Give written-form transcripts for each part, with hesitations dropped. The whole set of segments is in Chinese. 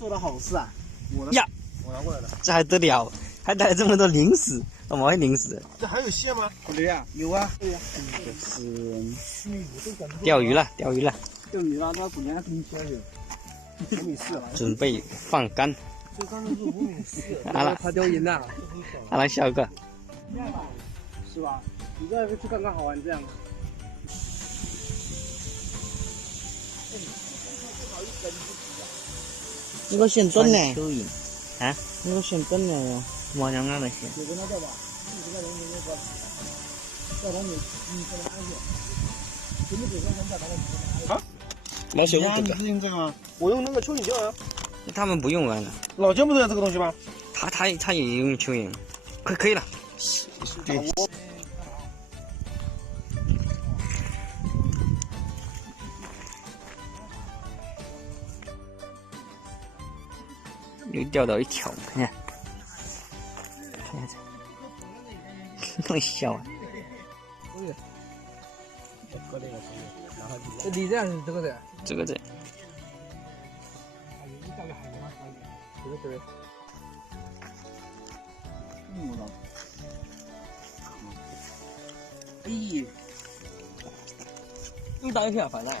做的好事啊！呀，我拿过来了。这还得了？还带了这么多零食，什么零食？这还有蟹吗？对呀，有啊。对呀，就是钓鱼了，钓鱼了，钓鱼了，那过年给你起来去。5.4米，准备放竿。这刚才是5.4米。好了，他钓赢了。好了，下一个。是吧？你这去看看好玩这样的。那个选准呢？啊？那个选准了哟，毛娘啊那些。就跟他钓吧，40块钱一个，钓到你拿去。真的给他拿去。啊？毛水你自己用这个吗？我用那个蚯蚓钓啊。他们不用完了。老姜不都有这个东西吗？他也用蚯蚓，可以了。对。又钓到一条，看看，看看这么小啊！这你这样是这个的，这个哎，又大一条反了。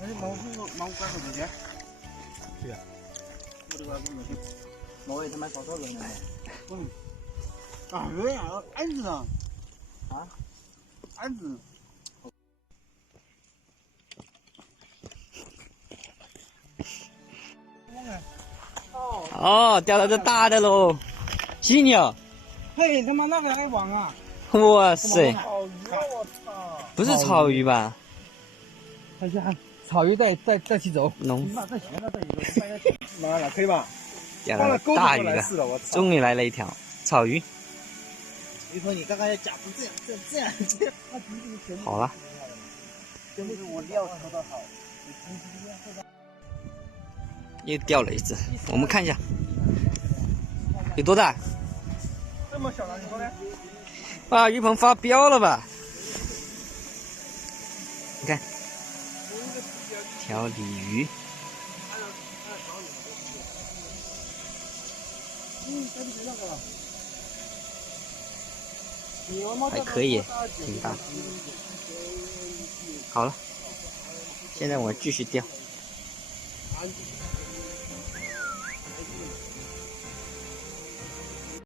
那毛关手多钱？对呀，我这个多少钱？毛也他妈少少人了。啊，对呀，安子啊，安子。哦，钓到这大的喽，犀牛。嘿，他妈那个还网啊！哇塞，草鱼，我操！不是草鱼吧？看一下，草鱼带起走。龙。妈，这闲的这一个，妈了，可以吧？钓到大鱼了，终于来了一条草鱼。你说你刚刚要假成这样，好了。真的是我料抽的好。又钓了一只，我们看一下，有多大？这么小了，你说呢？啊，鱼棚发飙了吧？你看，条鲤鱼。还可以，挺大。好了，现在我继续钓。